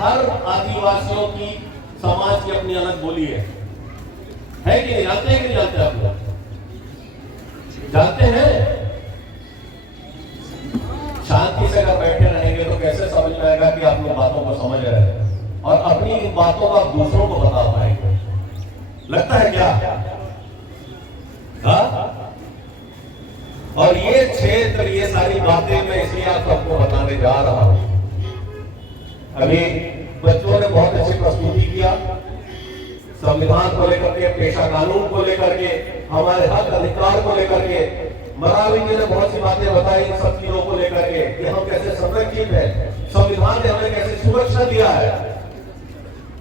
हर आदिवासियों की समाज की अपनी अलग बोली है कि नहीं? जानते हैं कि नहीं जानते? आप लोग जानते हैं? शांति से अगर बैठे रहेंगे तो कैसे समझ में आएगा कि आप लोग बातों को समझ रहे हैं और अपनी इन बातों को आप दूसरों को बता पाएंगे? लगता है क्या? और ये क्षेत्र, ये सारी बातें मैं इसलिए आप सबको बताने जा रहा हूं। अभी बच्चों ने बहुत अच्छी प्रस्तुति किया, संविधान को लेकर के, पेशा कानून को लेकर के, हमारे हक अधिकार को लेकर के। मरावी जी ने बहुत सी बातें बताई इन सब चीजों को लेकर के कि हम कैसे संरक्षित है, संविधान ने हमें कैसे सुरक्षा दिया है।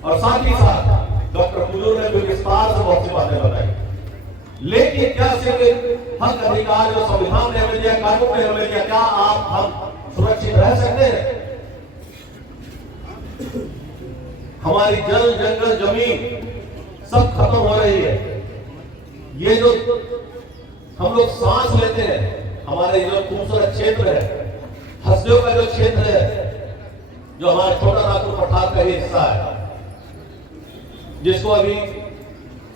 और साथ ही साथ डॉक्टर कुजूर ने भी विस्तार से बहुत सी बातें बताई। लेकिन क्या सिर्फ हक अधिकार जो संविधान ने हमें दिया, कानून ने हमें दिया, क्या हम सुरक्षित रह सकते हैं? हमारी जल, जंगल, जमीन सब खत्म हो रही है। ये जो हम लोग सांस लेते हैं, हमारे जो खूबसूरत क्षेत्र है, हंसदेव का जो क्षेत्र है, जो हमारा छोटा नागपुर पठार का हिस्सा है, जिसको अभी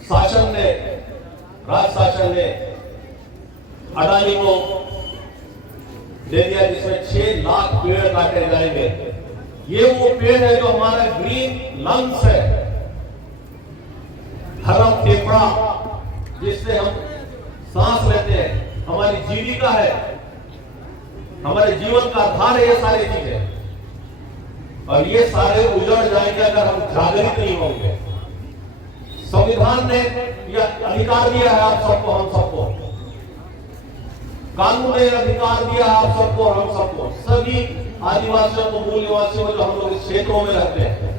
शासन ने, राज शासन ने अडानी को दे दिया, जिसमें 6 लाख पेड़ काटे जाएंगे। ये वो पेड़ है जो हमारा ग्रीन लंग्स है, हरा फेफड़ा, जिससे हम सांस लेते हैं, हमारी जीविका है, हमारे जीवन का आधार है ये सारी चीजें। और ये सारे उजड़ जाएंगे अगर हम जागृत नहीं होंगे। संविधान ने यह अधिकार दिया है आप सबको, हम सबको, कानून ने अधिकार दिया है आप सबको, हम सबको, सभी आदिवासियों को, मूल निवासियों को, जो हम लोग इस क्षेत्रों में रहते हैं,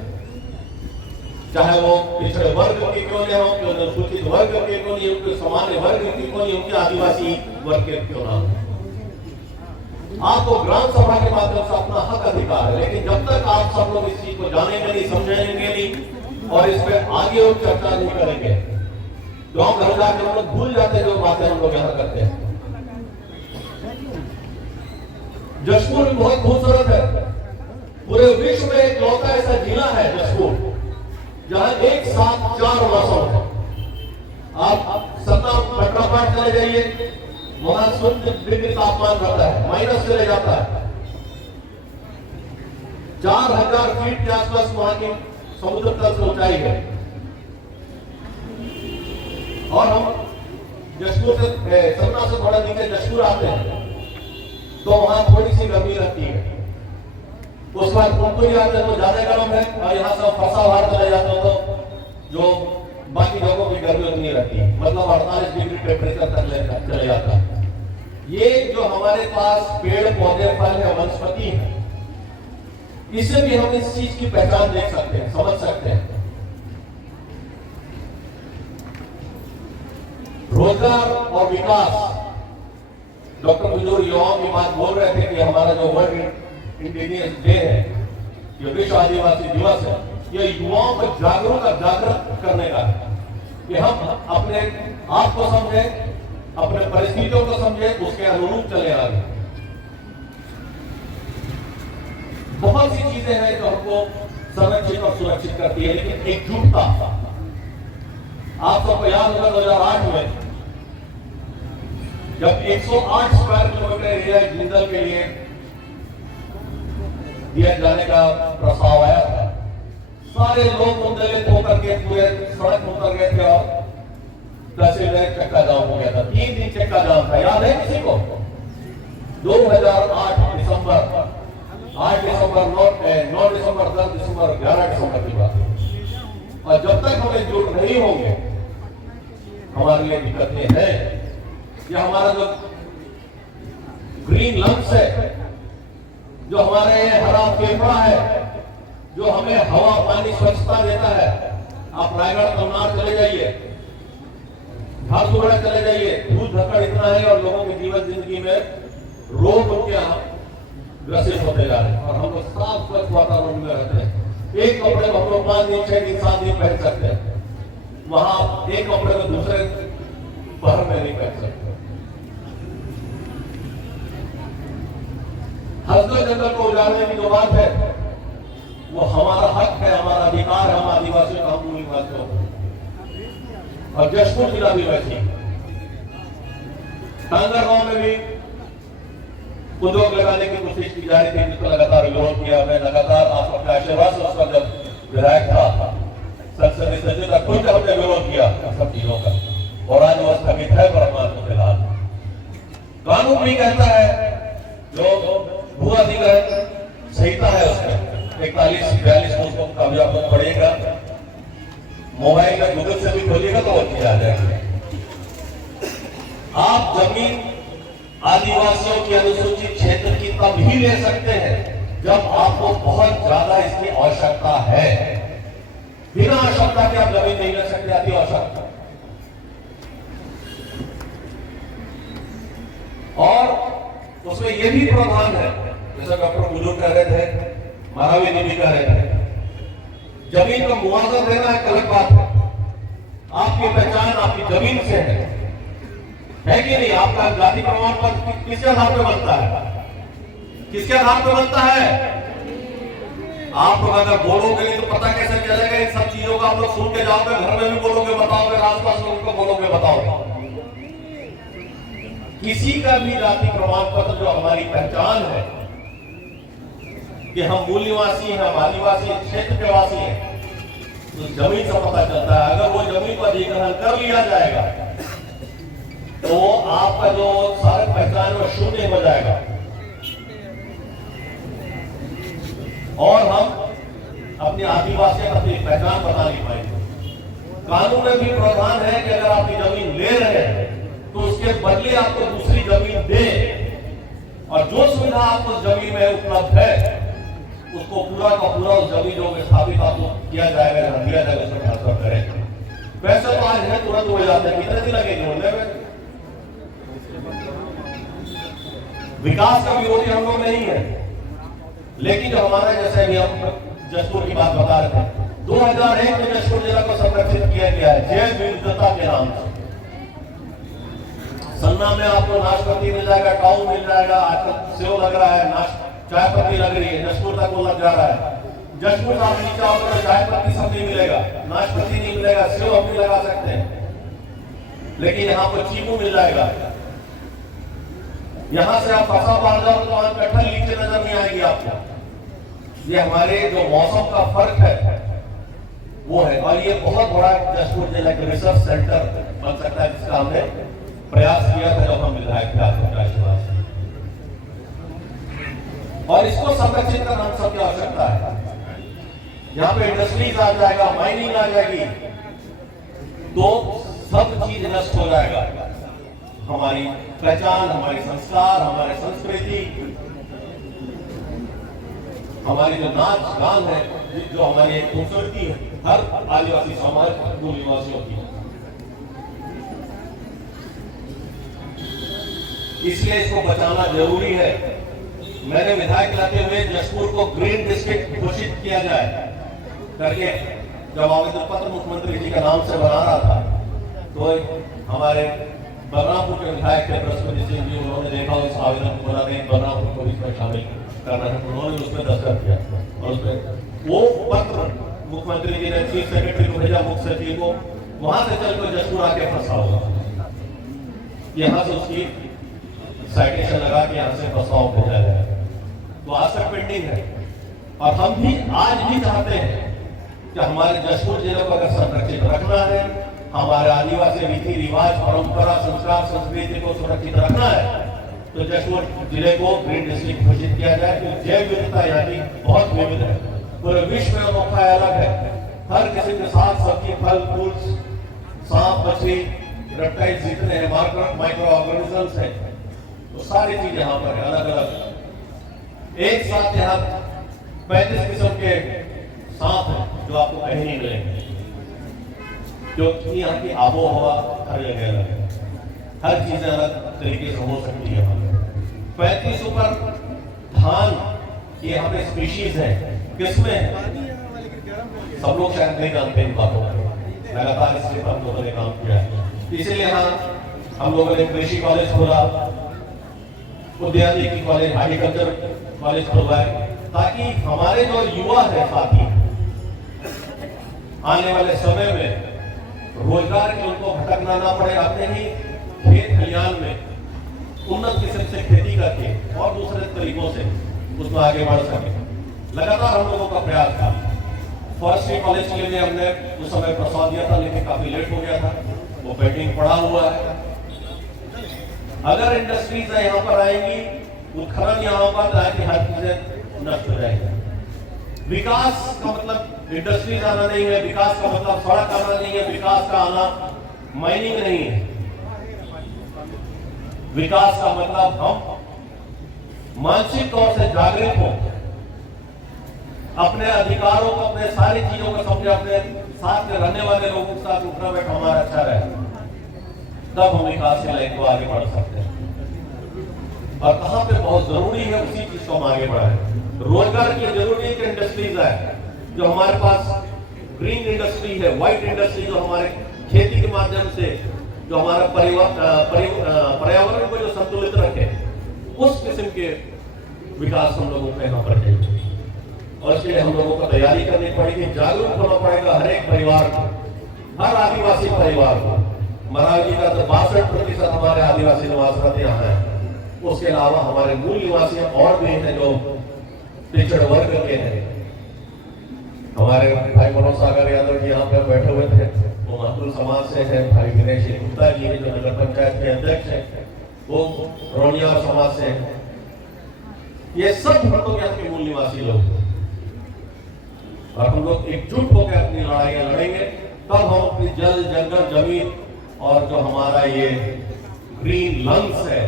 चाहे वो पिछड़े वर्ग के क्यों नहीं हो, क्यों अनुसूचित वर्ग के क्यों नहीं हो, क्यों सामान्य वर्ग के क्यों नहीं हो, क्यों आदिवासी वर्ग के क्यों ना हो। आपको ग्राम सभा के माध्यम से अपना हक अधिकार है, लेकिन जब तक आप सब लोग इस चीज को जानेंगे नहीं, समझेंगे नहीं और इस पे आगे और चर्चा नहीं करेंगे, तो हम घर जाकर हम लोग भूल जाते हैं जो बातें हम लोग यहाँ करते हैं। जशपुर बहुत खूबसूरत है, पूरे विश्व में एक लौता ऐसा जिला है जशपुर, जहां एक साथ 4 मौसम है। आप सतना पटनापाट चले जाइए, वहां 0 डिग्री तापमान रहता है, माइनस चले जाता है। 4000 फीट के आसपास वहां की समुद्र तल से ऊंचाई है। और हम जशपुर से, सतना से थोड़ा नीचे जशपुर आते हैं तो वहां थोड़ी सी गर्मी रहती है। उस बाद कुंकुरी आते हैं तो ज्यादा गर्म है, और यहाँ से फंसा बाहर चले जाते हो तो जो बाकी जगहों की गर्मी उतनी रहती है, मतलब 48 डिग्री टेम्परेचर तक चले जाता है। ये जो हमारे पास पेड़ पौधे, फल है, वनस्पति है, इससे भी हम इस चीज की पहचान देख सकते हैं, समझ सकते हैं। रोजगार और विकास, डॉक्टर कुजूर युवाओं की बात बोल रहे थे कि हमारा जो वर्ल्ड इंडिजिनियस डे है, ये विश्व आदिवासी दिवस है, ये युवाओं को जागरूक करने का है कि हम अपने आप को समझे, अपने परिस्थितियों को समझे, उसके अनुरूप चले आगे। बहुत सी चीजें हैं जो हमको संरक्षित और सुरक्षित करती है, लेकिन एकजुटता, आप सबको याद होगा 2008 में जब 108 स्क्वायर किलोमीटर एरिया जिंदल के लिए दिया जाने का प्रस्ताव आया था, सारे लोग मुंदलित होकर के पूरे सड़क उतर गए थे और तहसील में चक्का जाम हो गया था। 3 दिन चक्का जाम था, याद है किसी को? 2008 दिसंबर, 8 दिसंबर, 9 दिसंबर, 10 दिसंबर, 11 दिसंबर की बात। और जब तक हम एकजुट नहीं होंगे, हमारे लिए दिक्कतें हैं। ये हमारा जो ग्रीन लंग्स है, जो हमारे हरा फेफड़ा है, जो हमें हवा, पानी, स्वच्छता देता है। आप रायगढ़ तमनार चले जाइए, झारसुगुड़ा चले जाइए, धूल धक्कड़ इतना है और लोगों के जीवन जिंदगी में रोग उनके ग्रसित होते जा रहे हैं। और हम लोग साफ स्वच्छ वातावरण में रहते हैं। एक कपड़े को हम लोग 5 दिन, 6 दिन, 7 दिन पहन सकते हैं, वहां एक कपड़े को दूसरे पहर में नहीं पहन सकते। हंसदेव जंगल को उजाड़ने की जो बात है, वो हमारा हक है, हमारा अधिकार है, हम आदिवासियों का, मूल निवासियों का। और जशपुर जिला भी वैसी, टांगर गांव में भी उद्योग लगाने की कोशिश की जा रही थी, जिसको लगातार विरोध किया। मैं लगातार आप अपने आशीर्वाद से उस पर जब विधायक था संसदीय सचिव तक खुद हमने विरोध किया सब चीजों का, और आज वो स्थगित है वर्तमान में फिलहाल। कानून भी कहता है जो भू अधिग्रहण संहिता है उसमें 41-42 को उसको कभी आप लोग पढ़िएगा, मोबाइल में गूगल से भी खोलिएगा तो वो चीज आ जाएगी। आप जमीन आदिवासियों की अनुसूचित क्षेत्र की तब ही ले सकते हैं जब आपको बहुत ज्यादा इसकी आवश्यकता है। बिना आवश्यकता के आप जमीन नहीं ले सकते, अति आवश्यकता। और उसमें यह भी प्रावधान है, जैसा डॉक्टर कुल्लू कह रहे थे, महावीर भी कह रहे थे, जमीन का मुआवजा देना एक अलग बात है। आपकी पहचान आपकी जमीन से है कि नहीं? आपका जाति प्रमाण पत्र किसके आधार पर बनता है? किसके आधार पर बनता है? आप लोग अगर बोलोगे नहीं तो पता कैसे चलेगा? इन सब चीजों का आप लोग सुन के जाओगे, घर में भी बोलोगे, बताओगे, आसपास लोगों को बोलोगे, बताओगे। किसी का भी जाति प्रमाण पत्र जो हमारी पहचान है कि हम मूल निवासी हैं, हम आदिवासी क्षेत्र के वासी हैं, तो जमीन से पता चलता है। अगर वो जमीन पर अधिग्रहण कर लिया जाएगा तो आपका जो सारा पहचान वो शून्य हो जाएगा और हम अपनी आदिवासी अपनी पहचान बता नहीं पाएंगे। कानून में भी प्रावधान है कि अगर आपकी जमीन ले रहे हैं तो उसके बदले आपको दूसरी जमीन दे, और जो सुविधा आपको जमीन में उपलब्ध है उसको पूरा का पूरा उस जमीन जो विस्थापित आपको किया जाएगा, दिया जाएगा, उसमें ट्रांसफर करें। पैसे तो आज है, तुरंत हो जाते हैं, कितने दिन लगेंगे होने में? विकास का विरोधी हम लोग नहीं है, लेकिन जो हमारे जैसे भी हम जशपुर की बात बता रहे थे, 2001 में जशपुर जिला को संरक्षित किया गया है जैव विविधता के नाम से। सन्ना में आपको नाशपाती मिल जाएगा, टाऊ मिल जाएगा, आजकल सेव लग रहा है, चाय पत्ती लग रही है, जशपुर तक वो लग जा रहा है। जशपुर आप नीचे आओगे तो चाय पत्ती सब नहीं मिलेगा, नाशपाती नहीं मिलेगा, सेव हम भी लगा सकते हैं, लेकिन यहाँ पर चीकू मिल जाएगा। यहां से आप फसा बाहर जाओ तो आप कटहल नीचे नजर नहीं आएगी आपको। ये हमारे जो मौसम का फर्क है वो है, और ये बहुत बड़ा जशपुर जिला का रिसर्च सेंटर बन सकता है, जिसका हमने प्रयास किया था जब हम विधायक थे। और इसको संरक्षित करना हम सबकी आवश्यकता है। यहाँ पे इंडस्ट्रीज आ जाएगा, माइनिंग आ जाएगी, तो सब चीज नष्ट हो जाएगा। हमारी पहचान, हमारे संस्कार, हमारी संस्कृति, हमारी जो नाच गान है, जो हमारी एक खूबसूरती है हर आदिवासी समाज मूल निवासियों की, इसलिए इसको बचाना जरूरी है। मैंने विधायक रहते हुए जशपुर को ग्रीन डिस्ट्रिक्ट घोषित किया जाए करके जब आवेदन पत्र मुख्यमंत्री जी का नाम से बना रहा था, तो हमारे बलरामपुर के विधायक थे बृहस्पति सिंह जी, उन्होंने देखा उस आवेदन को, बोला नहीं बलरामपुर को इसमें शामिल करना है, उन्होंने उसमें दस्तखत किया और उसमें वो पत्र मुख्यमंत्री जी ने चीफ सेक्रेटरी को भेजा, मुख्य सचिव को, वहां से चलकर जशपुर आके फंसा होगा, यहाँ से उसकी साइटेशन लगा के यहाँ से प्रस्ताव भेजा जाए, तो आज तक पेंडिंग है। और हम भी आज भी चाहते हैं कि हमारे जशपुर जिले को अगर संरक्षित रखना है, हमारे आदिवासी रीति रिवाज, परंपरा, संस्कार, संस्कृति को सुरक्षित रखना है, तो जशपुर जिले को ग्रीन डिस्ट्रिक्ट घोषित किया जाए। तो जैव विविधता यहाँ की बहुत विविध है, पूरे विश्व में अनोखा अलग है। हर किसी के साथ सब्जी, फल, फूल, सांप, मछली, रेप्टाइल्स जितने हैं, माइक्रो ऑर्गेनिजम्स हैं, तो सारी चीज यहाँ पर है अलग अलग। एक साथ यहाँ 35 किस्म के सांप हैं जो आपको कहीं नहीं मिलेंगे, क्योंकि यहाँ की आबो हवा हर जगह अलग है, हर चीजें अलग तरीके से हो सकती है। 35 ऊपर धान की यहाँ पे स्पीशीज है, किसमें है सब लोग शायद नहीं जानते इन बातों को, लगातार इसके पर हम लोगों ने काम किया है। इसीलिए यहाँ हम लोगों ने कृषि कॉलेज खोला, उद्यानिकी कॉलेज, एग्रीकल्चर कॉलेज खुलवाए, ताकि हमारे जो युवा है साथी आने वाले समय में रोजगार के उनको भटकना ना पड़े, अपने ही खेत खलिहान में उन्नत किस्म से खेती करके और दूसरे तरीकों से उसमें आगे बढ़ सके। लगातार हम लोगों का प्रयास था। फॉरेस्ट्री कॉलेज के लिए हमने उस समय प्रस्ताव दिया था, लेकिन काफी लेट हो गया था, वो पेंडिंग पड़ा हुआ है। अगर इंडस्ट्रीज यहाँ पर आएंगी, उत्खनन यहाँ पर आएगी, हर चीजें नष्ट हो जाएगी। विकास का मतलब इंडस्ट्रीज आना नहीं है, विकास का मतलब सड़क आना नहीं है, विकास का आना माइनिंग नहीं है। विकास का मतलब हम मानसिक तौर से जागृत हो, अपने अधिकारों को, अपने सारी चीजों को समझे, अपने साथ में रहने वाले लोगों के साथ उठना बैठा हमारा अच्छा रहे, तब हम विकास के लाइन को आगे बढ़ सकते हैं। और कहां पे बहुत जरूरी है उसी चीज को हम आगे बढ़ाएं। रोजगार की जरूरी है कि इंडस्ट्रीज है, जो हमारे पास ग्रीन इंडस्ट्री है, व्हाइट इंडस्ट्री, जो हमारे खेती के माध्यम से जो हमारा पर्यावरण को जो संतुलित रखे, उस किस्म के विकास हम लोगों को यहाँ पर चाहिए। और इसके लिए हम लोगों को तैयारी करनी पड़ेगी, जागरूक होना पड़ेगा हर एक परिवार को, हर आदिवासी परिवार को। महाराज जी का तो 62% हमारे आदिवासी निवास यहाँ है। उसके अलावा हमारे मूल निवासी और भी हैं जो पिछड़ वर्ग के हैं। हमारे भाई मनोज सागर यादव जी यहाँ पर बैठे हुए थे, वो महतुल समाज से हैं। भाई विनेश गुप्ता जी जो नगर पंचायत के अध्यक्ष हैं, वो रोनिया समाज से हैं। ये सब हम लोग यहाँ के मूल निवासी लोग, और हम लोग एकजुट होकर अपनी लड़ाइयाँ लड़ेंगे, तब हम अपनी जल जंगल जमीन और जो हमारा ये ग्रीन लंग्स है,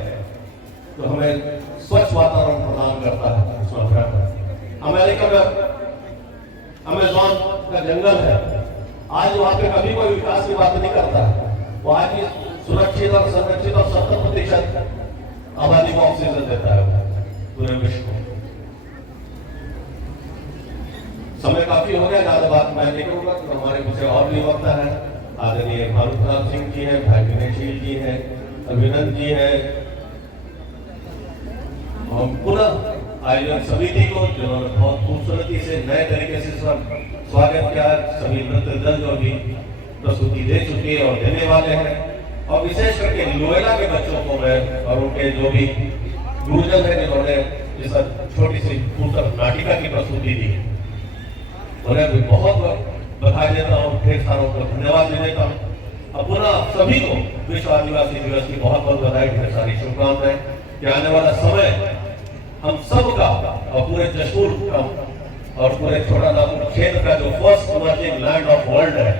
जो हमें स्वच्छ वातावरण प्रदान करता है, उसमें अमेरिका में अमेज़न का जंगल है, आज वहां पे कभी कोई विकास की बात नहीं करता है। वो आज भी सुरक्षित और संरक्षित और 70% आबादी को ऑक्सीजन देता है पूरे विश्व को। समय काफी हो गया, ज्यादा बात मैं नहीं करूंगा, तो हमारे कुछ और भी वक्ता है। आदरणीय भानुप्रताप सिंह जी है, भाई विनेशील जी है, अभिनंदन जी है। हम पुनः आयोजन समिति को, जिन्होंने बहुत खूबसूरती से नए तरीके से स्वागत किया, सभी नृत्य दल जो भी प्रस्तुति दे चुके हैं और देने वाले हैं, और विशेष करके लोयला के बच्चों को मैं और उनके जो भी गुरुजन है जिन्होंने इस छोटी सी नाटिका की प्रस्तुति दी, उन्हें भी बहुत बधाई देता हूँ, ढेर सारों को धन्यवाद भी देता हूँ। अब पुनः सभी को विश्व आदिवासी दिवस की बहुत बहुत बधाई, ढेर सारी शुभकामनाएं कि आने वाला समय हम सबका और पूरे जशपुर का और पूरे छोटा नागपुर क्षेत्र का जो first emerging land of world है,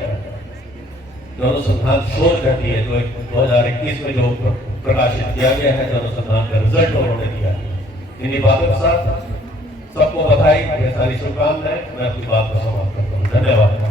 जो अनुसंधान शोध कहती है, जो 2021 में जो प्रकाशित किया गया है, जो अनुसंधान का रिजल्ट उन्होंने दिया है, इन्हीं बातों के साथ सबको बधाई, ढेर सारी शुभकामनाएं। मैं अपनी बात को समाप्त करता हूँ। धन्यवाद।